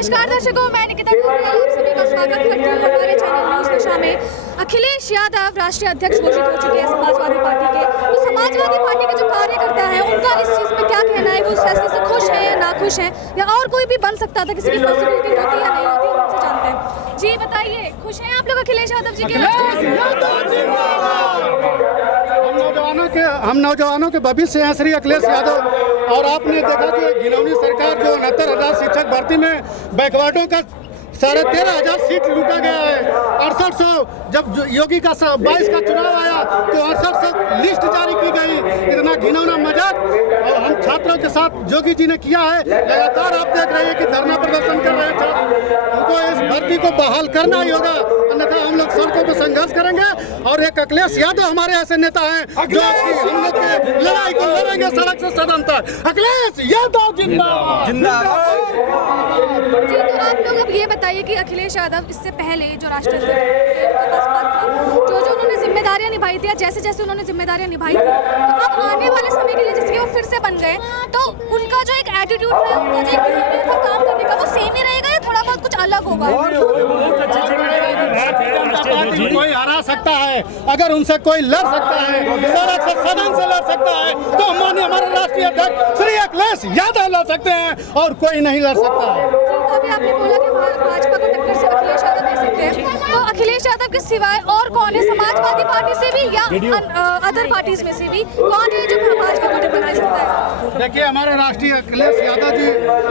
नमस्कार दर्शकों, मैं निकिता आप सभी का स्वागत करती हूँ हमारे चैनल न्यूज़ नशा में। अखिलेश यादव राष्ट्रीय अध्यक्ष घोषित हो चुके हैं समाजवादी पार्टी के। तो समाजवादी पार्टी के जो कार्यकर्ता है उनका इस चीज़ में क्या कहना है, वो इस फैसले से खुश है या नाखुश है, या और कोई भी बन सकता था, किसी की पॉसिबिलिटी होती है या नहीं होती, उनसे जानते हैं। जी बताइए, खुश हैं आप लोग अखिलेश यादव जी के? हम नौजवानों के भविष्य हैं श्री अखिलेश यादव। और आपने देखा कि घिनौनी सरकार जो 69,000 शिक्षक भर्ती में बैकवर्डों का 13,500 सीट लूटा गया है। 6800 जब योगी का 22 का चुनाव आया तो 6800 लिस्ट जारी की गई। इतना घिनौना मजाक और हम छात्रों के साथ योगी जी ने किया है। लगातार आप देख रहे हैं कि धरना प्रदर्शन कर रहे हैं छात्र। उनको इस भर्ती को बहाल करना ही होगा, अन्यथा हम लोग सड़कों पर संघर्ष करेंगे। और एक अखिलेश यादव हमारे ऐसे नेता हैं जो हम लोग के लड़ाई को लड़ेंगे सड़क से सदन तक। अखिलेश यादव जिंदाबाद जिंदाबाद। जी, तो आप लोग अब ये बताइए कि अखिलेश यादव इससे पहले जो राष्ट्रीय अध्यक्ष था, जो उन्होंने जिम्मेदारियां निभाई थी, जैसे जैसे उन्होंने जिम्मेदारियां निभाई थी, तो अब आने वाले समय के लिए जैसे कि वो फिर से बन गए, तो उनका जो एक एटीट्यूड है, उनका जो एक बिहेवियर था काम करने का, वो सेम ही रहेगा या थोड़ा बहुत कुछ अलग होगा? कोई हरा सकता है, अगर उनसे कोई लड़ सकता है, सड़क से सदन से लड़ सकता है, तो माननीय हमारे राष्ट्रीय अध्यक्ष श्री अखिलेश यादव लड़ सकते हैं और कोई नहीं लड़ सकता है। तो अभी आपने बोला कि भाजपा को टक्कर से अखिलेश यादव दे सकते हैं, तो अखिलेश यादव के सिवाय और कौन है समाजवादी पार्टी से भी या अदर पार्टीज में से भी कौन है जो भाजपा को टक्कर दे सकता है? देखिए, हमारे राष्ट्रीय अखिलेश यादव जी,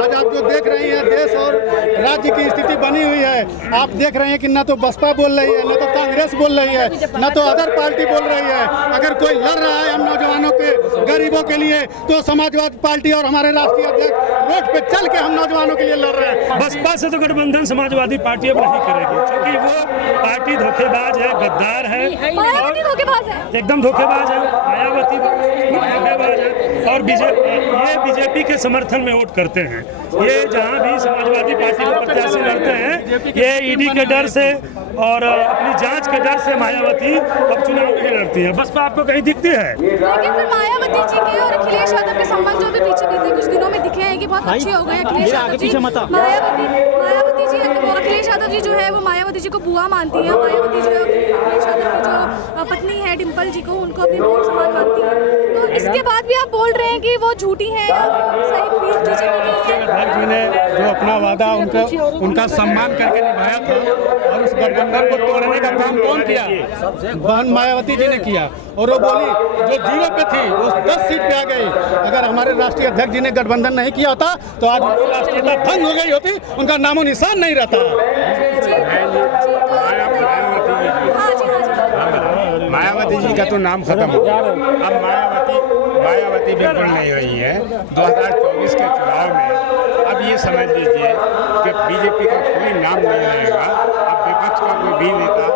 आज आप जो देख रही हैं देश और राज्य की स्थिति बनी हुई है। आप देख रहे हैं कि न तो बसपा बोल रही है, न तो कांग्रेस बोल रही है, न तो अदर पार्टी बोल रही है। अगर कोई लड़ रहा है हम नौजवानों के, गरीबों के लिए, तो समाजवादी पार्टी और हमारे राष्ट्रीय अध्यक्ष रोड पे चल के हम नौजवानों के लिए लड़ रहे हैं। बसपा से तो गठबंधन समाजवादी पार्टी अब नहीं करेगी, क्योंकि वो पार्टी धोखेबाज है, गद्दार है, मायावती धोखेबाज है, एकदम धोखेबाज है। मायावती धोखेबाज है और ये बीजेपी के समर्थन में वोट करते हैं। ये जहाँ भी समाजवादी पार्टी के प्रत्याशी लड़ते हैं, ये ईडी के डर से और अपनी जांच के डर से मायावती अब चुनाव नहीं लड़ती है। बसपा आपको कहीं दिखती है? लेकिन फिर मायावती जी के और अखिलेश यादव के संबंध जो भी पीछे बीते कुछ दिनों में दिखे हैं कि बहुत अच्छे हो गए। अखिलेश यादव जी मायावती जी वो अखिलेश यादव जी जो है वो मायावती जी को बुआ मानती है। मायावती जो है अखिलेश यादव की जो पत्नी है डिम्पल जी को, उनको अपनी बहू समान मानती है। तो इसके बाद भी आप बोल रहे हैं कि वो झूठी है, जी ने जो अपना वादा उनका सम्मान करके निभाया था और उस गठबंधन को तोड़ने का काम कौन किया? बहन मायावती जी ने किया। और वो बोली जो 0 पे थी वो 10 सीट पे आ गई। अगर हमारे राष्ट्रीय अध्यक्ष जी ने गठबंधन नहीं किया होता तो आज उनकी राष्ट्रीयता भंग हो गई होती, उनका नामो निशान नहीं रहता। मायावती जी का तो नाम खत्म हो गया। अब मायावती बिल्कुल नहीं रही है। 2024 के चुनाव में अब ये समझ लीजिए कि बीजेपी का कोई नाम नहीं रहेगा। अब विपक्ष का कोई भी नेता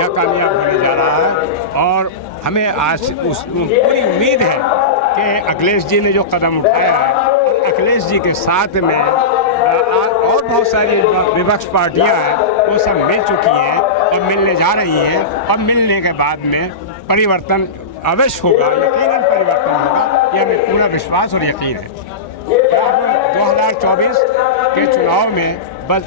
यह कामयाब होने जा रहा है और हमें आज पूरी उम्मीद है कि अखिलेश जी ने जो कदम उठाया है, अखिलेश जी के साथ में और बहुत सारी विपक्ष पार्टियां हैं, वो सब मिल चुकी हैं और मिलने जा रही हैं। और मिलने के बाद में परिवर्तन अवश्य होगा, यकीनन परिवर्तन होगा, यह हमें पूरा विश्वास और यकीन है। 2024 के चुनाव में बस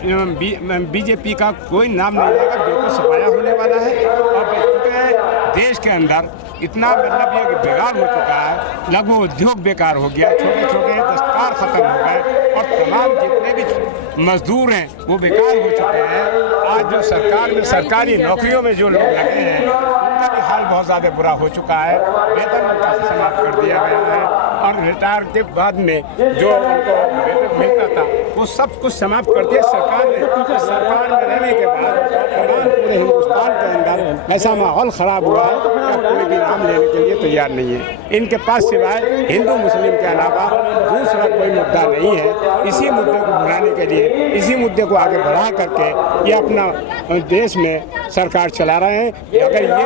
बीजेपी का कोई नाम नहीं रहेगा, बिल्कुल सफाया होने वाला है। और चूँकि देश के अंदर इतना मतलब ये बेकार हो चुका है, लघु उद्योग बेकार हो गया, छोटे छोटे दस्तकार खत्म हो गए और तमाम जितने भी मजदूर हैं वो बेकार हो चुके हैं। आज जो सरकार में सरकारी नौकरियों में जो लोग लगे हैं उनका भी हाल बहुत ज़्यादा बुरा हो चुका है। वेतन उनका समाप्त कर दिया गया है और रिटायर के बाद में जो उनको वेतन मिलता था वो सब कुछ समाप्त कर दिया सरकार ने। सरकार में रहने के बाद तमाम पूरे हिंदुस्तान के अंदर ऐसा माहौल ख़राब हुआ है कि कोई भी नाम लेने के लिए तैयार नहीं है। इनके पास सिवाय हिंदू मुस्लिम के अलावा दूसरा कोई मुद्दा नहीं है। इसी मुद्दे को भुलाने के लिए, इसी मुद्दे को आगे बढ़ा करके ये अपना देश में सरकार चला रहे हैं। अगर ये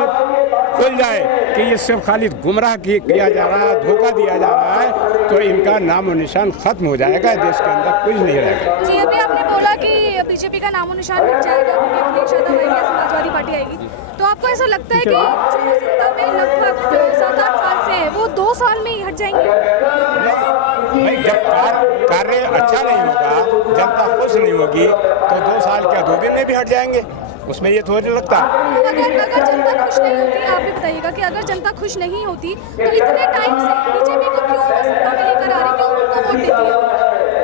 खुल जाए कि ये सिर्फ खाली गुमराह किया जा रहा है, धोखा दिया जा रहा है, तो इनका नामो निशान खत्म हो जाएगा, देश के अंदर कुछ नहीं रहेगा। जी, अभी आपने बोला कि बीजेपी का नामो निशान मिट जाएगा क्योंकि अखिलेश यादव आएंगे, समाजवादी पार्टी आएगी, तो आपको ऐसा लगता है कि जो सत्ता में लगभग 7-8 साल से है वो 2 साल में ही हट जाएंगे? भाई, जब कार्य अच्छा नहीं होगा, जनता खुश संतोष नहीं होगी तो 2 साल क्या 2 दिन में भी हट जाएंगे, उसमें ये थोड़ी लगता। अगर जनता खुश नहीं होती, आप भी बताइएगा कि अगर जनता खुश नहीं होती तो इतने टाइम से बीजेपी को क्यों सत्ता में लेकर आ रही, क्यों उनको वोट देती है?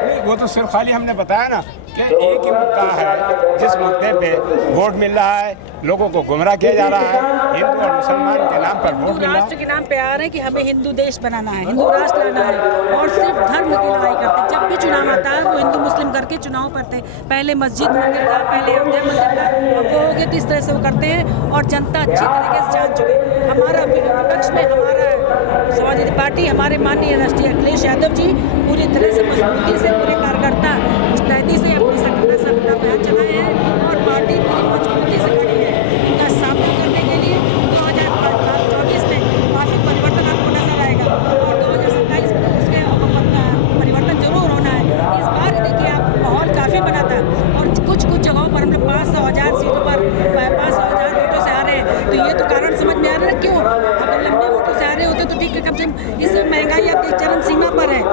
नहीं, वो तो सिर्फ खाली हमने बताया ना कि एक ही मुद्दा है जिस मुद्दे पे वोट मिल रहा है, लोगों को गुमराह किया जा रहा है, हिंदू और मुसलमान के नाम पर वोट मिल रहा राष्ट्र है। के नाम पे आ रहे हैं कि हमें हिंदू देश बनाना है, हिंदू राष्ट्र लाना है, और सिर्फ धर्म की लड़ाई करते हैं। जब भी चुनाव आता है वो हिंदू मुस्लिम करके चुनाव करते हैं। पहले मस्जिद मंदिर था, पहले अयोध्या मंदिर था, अब वो हो गया तो इस तरह से वो करते हैं और जनता अच्छी तरीके से जान चुके हैं। हमारा विपक्ष में हमारा समाजवादी पार्टी, हमारे माननीय राष्ट्रीय अखिलेश यादव जी पूरी तरह से मजबूती से पूरे कार्यकर्ता मुस्तैदी से अपनी सरकार से अपना अभियान चलाए हैं और पार्टी पूरी मजबूती से खड़ी है। इनका सामना करने के लिए 2024 में काफ़ी परिवर्तन आपको नजर आएगा और 2027 में उसके परिवर्तन जरूर होना है। इस बार देखिए आप माहौल काफ़ी बना था और कुछ जगहों पर हमने 500,000 सीटों पर 500,000 वोटों से आ रहे हैं, तो ये तो कारण समझ में आ रहा है क्यों। अगर लंबे वोटों से आ रहे होते तो ठीक है, कम से कम इस महंगाई आपकी चरम सीमा पर है।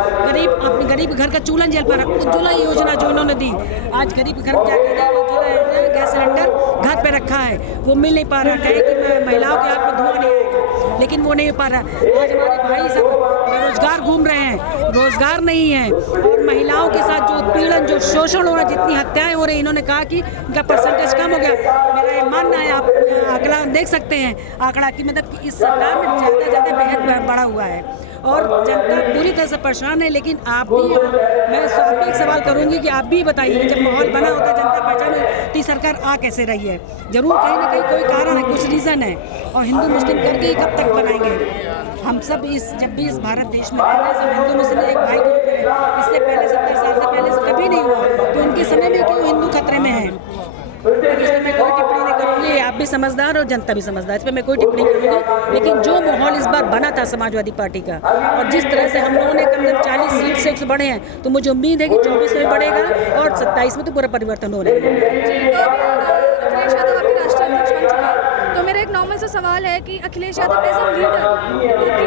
गरीब घर का चूल्हा जल पर, उज्ज्वला योजना जो इन्होंने दी, आज गरीब घर में जाकर उज्ज्वला गैस सिलेंडर घर पे रखा है, वो मिल नहीं पा रहा। कहे कि महिलाओं के हाथ में धुआं नहीं आएगा, लेकिन वो नहीं पा रहा। आज हमारे भाई सब बेरोजगार घूम रहे हैं, रोजगार नहीं है, और महिलाओं के साथ जो उत्पीड़न, जो शोषण हो रहा है, जितनी हत्याएं हो रही, इन्होंने कहा कि इनका परसेंटेज कम हो गया। मेरा ये मानना है, आप आंकड़ा देख सकते हैं, आंकड़ा की मतलब कि इस सरकार में ज़्यादा बेहद बढ़ा हुआ है और जनता पूरी तरह से परेशान है। लेकिन आप भी, मैं आपसे एक सवाल करूंगी कि आप भी बताइए, जब माहौल बना होता है, जनता परेशान है, तो सरकार आ कैसे रही है? जरूर कहीं ना कहीं कोई कारण है, कुछ रीज़न है, और हिंदू मुस्लिम करके ही कब तक बनाएंगे? हम सब जब भी इस भारत देश में रह रहे हैं, सब हिंदू मुस्लिम एक भाई के रूप में रहे। इससे पहले 70 साल से पहले से कभी नहीं हुआ, तो उनके समय में क्यों हिंदू खतरे में है? इसमें मैं कोई टिप्पणी नहीं करूँगी, आप भी समझदार और जनता भी समझदार, इस पर मैं कोई टिप्पणी करूँगी। लेकिन जो माहौल इस बार बना था समाजवादी पार्टी का, और जिस तरह से हम लोगों ने कम से कम 40 सीट से 100 बढ़े हैं, तो मुझे उम्मीद है कि 24 में बढ़ेगा और 27 में तो पूरा परिवर्तन हो रहा है। अखिलेश यादव आपके राष्ट्रीय अध्यक्ष बन चुका है, तो मेरा एक नॉर्मल सा सवाल है कि Akhilesh Yadav as a leader आपकी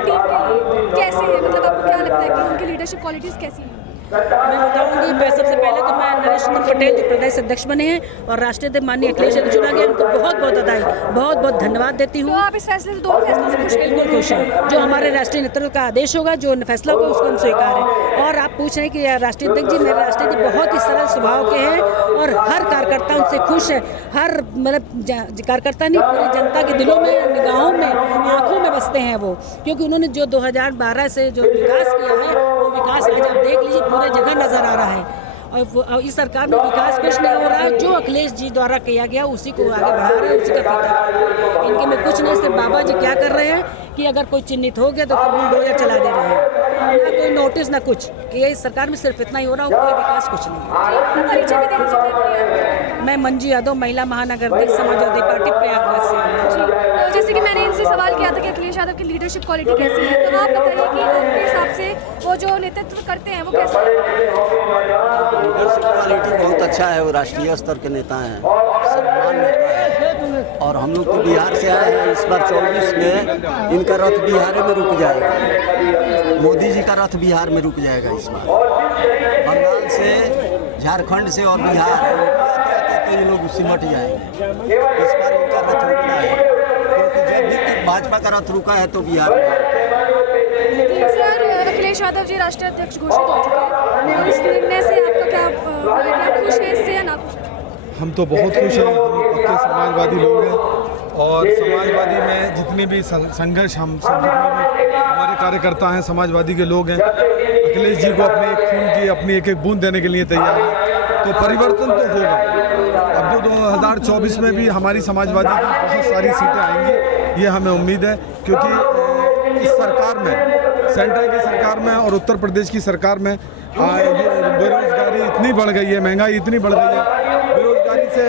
टीम के लिए कैसे है? मतलब आपको क्या लगता है कि उनकी लीडरशिप क्वालिटीज़ कैसी हैं? मैं बताऊंगी, सबसे पहले तो मैं नरेश चंद्र पटेल जो प्रदेश अध्यक्ष बने हैं और राष्ट्रीय अध्यक्ष माननीय अखिलेश यादव चुना गया, उनको बहुत बधाई, बहुत धन्यवाद देती हूँ। तो आप इस फैसले से, दोनों फैसलों से खुश हैं? बिल्कुल खुश हैं। जो हमारे राष्ट्रीय नेतृत्व का आदेश होगा, जो फैसला होगा, उसको हम स्वीकार है। और आप पूछ रहे हैं कि राष्ट्रीय अध्यक्ष जी, मेरे राष्ट्रीय जी बहुत ही सरल स्वभाव के हैं और हर कार्यकर्ता उनसे खुश है। हर मतलब कार्यकर्ता नहीं, पूरी जनता के दिलों में, निगाहों में, आंखों में बसते हैं वो, क्योंकि उन्होंने जो 2012 से जो विकास किया है, वो विकास आज आप देख लीजिए पूरे जगह नजर आ रहा है। और इस सरकार में विकास कुछ नहीं हो रहा है, जो अखिलेश जी द्वारा किया गया उसी को आगे बढ़ा रहे हैं, उसी का फीता। इनके में कुछ नहीं, सिर्फ बाबा जी क्या कर रहे हैं कि अगर कोई चिन्हित हो गया तो बुलडोजर चला दे रहे हैं, ना कोई नोटिस ना कुछ, कि ये इस सरकार में सिर्फ इतना ही हो रहा है, कोई विकास कुछ नहीं। परिचय भी देना चाहिए। मैं मंजू यादव, महिला महानगर अध्यक्ष समाजवादी पार्टी प्रयागराज से हूँ। तो जैसे कि मैंने इनसे सवाल किया था कि अखिलेश यादव की लीडरशिप क्वालिटी कैसी है, तो आप बताइए कि आपके हिसाब से वो जो नेतृत्व करते हैं वो कैसे है? लीडरशिप क्वालिटी बहुत अच्छा है, वो राष्ट्रीय स्तर के नेता हैं, सम्मान नेता है, और हम लोग तो बिहार से आए हैं। इस बार 24 में इनका रथ बिहार में रुक जाएगा, मोदी जी का रथ बिहार में रुक जाएगा इस बार। बंगाल से, झारखंड से और बिहार आते तो ये लोग सिमट जाएंगे। इस बार इनका रथ रुकना है, क्योंकि जब भी भाजपा का रथ रुका है तो बिहार में। सर, अखिलेश यादव जी राष्ट्रीय अध्यक्ष घोषित हो चुके हैं, तो इस निर्णय से आपका क्या खुश है इससे या ना खुश है? हम तो बहुत खुश हैं, हम पक्के समाजवादी लोग हैं, और समाजवादी में जितनी भी संघर्ष, हम सब जितने भी हमारे कार्यकर्ता हैं समाजवादी के लोग हैं, अखिलेश जी को अपने एक खून की अपनी एक बूंद देने के लिए तैयार हैं। तो परिवर्तन तो होगा। अब तो 2024 में भी हमारी समाजवादी की बहुत सारी सीटें आएंगी, ये हमें उम्मीद है, क्योंकि इस सरकार में, सेंट्रल की सरकार में और उत्तर प्रदेश की सरकार में बेरोजगारी इतनी बढ़ गई है, महंगाई इतनी बढ़ गई है, बेरोजगारी से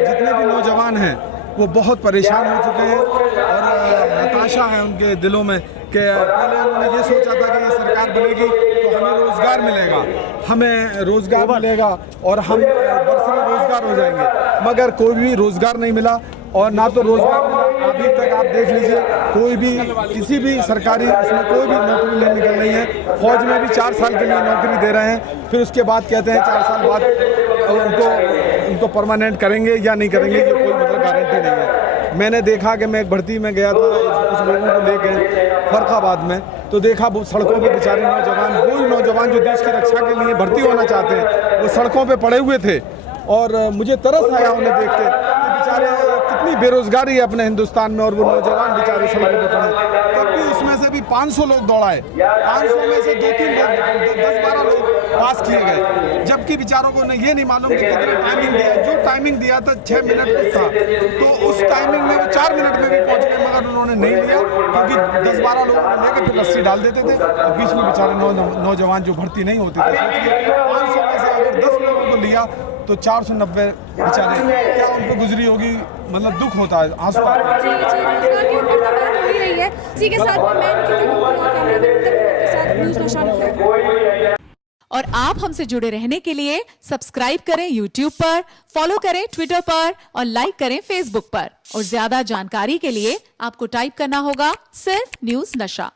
जितने भी नौजवान हैं वो बहुत परेशान हो चुके हैं और हताशा है उनके दिलों में कि पहले उन्होंने ये सोचा था कि ये सरकार बनेगी तो हमें रोज़गार मिलेगा, हमें रोज़गार मिलेगा और हम बरसरे रोज़गार हो जाएंगे, मगर कोई भी रोज़गार नहीं मिला। और ना तो रोजगार। अभी तक आप देख लीजिए, कोई भी किसी भी सरकारी उसमें कोई भी नौकरी नहीं निकल रही है। फौज में भी 4 साल के लिए नौकरी दे रहे हैं, फिर उसके बाद कहते हैं 4 साल बाद उनको परमानेंट करेंगे या नहीं करेंगे, ये कोई मतलब गारंटी नहीं है। मैंने देखा कि मैं एक भर्ती में गया था कुछ लोगों को लेकर फर्रुखाबाद में, तो देखा वो सड़कों पे बेचारे नौजवान, वही नौजवान जो देश की रक्षा के लिए भर्ती होना चाहते हैं, वो सड़कों पे पड़े हुए थे। और मुझे तरस आया उन्हें देख के कि बेचारे कितनी बेरोजगारी है अपने हिंदुस्तान में, और वो नौजवान बेचारे सड़कों पे पड़े। तब भी उसमें से भी 500 लोग दौड़ाए, 500 में से 10-12 लोग पास किए गए, जबकि बेचारों को ये नहीं मालूम कि कितना टाइमिंग दिया। जो टाइमिंग दिया था 6 मिनट कुछ था, तो उस टाइमिंग में वो 4 मिनट में भी पहुंच गए, मगर उन्होंने नहीं लिया, क्योंकि 10-12 लोग लेकर फिर रस्सी डाल देते थे और बीच में बेचारे नौजवान जो भर्ती नहीं होते थे। 500 में से अगर 10 लोगों को लिया तो 490 बेचारे, क्या उनको गुजरी होगी, मतलब दुख होता है, आंसू आते हैं। जी, रोजगार के ऊपर तो बात हो ही रही है। इसी के साथ मैं कैमरामैन के साथ न्यूज़ नशा में। और आप हमसे जुड़े रहने के लिए सब्सक्राइब करें YouTube पर, फॉलो करें Twitter पर और लाइक करें Facebook पर। और ज्यादा जानकारी के लिए आपको टाइप करना होगा सिर्फ न्यूज़ नशा।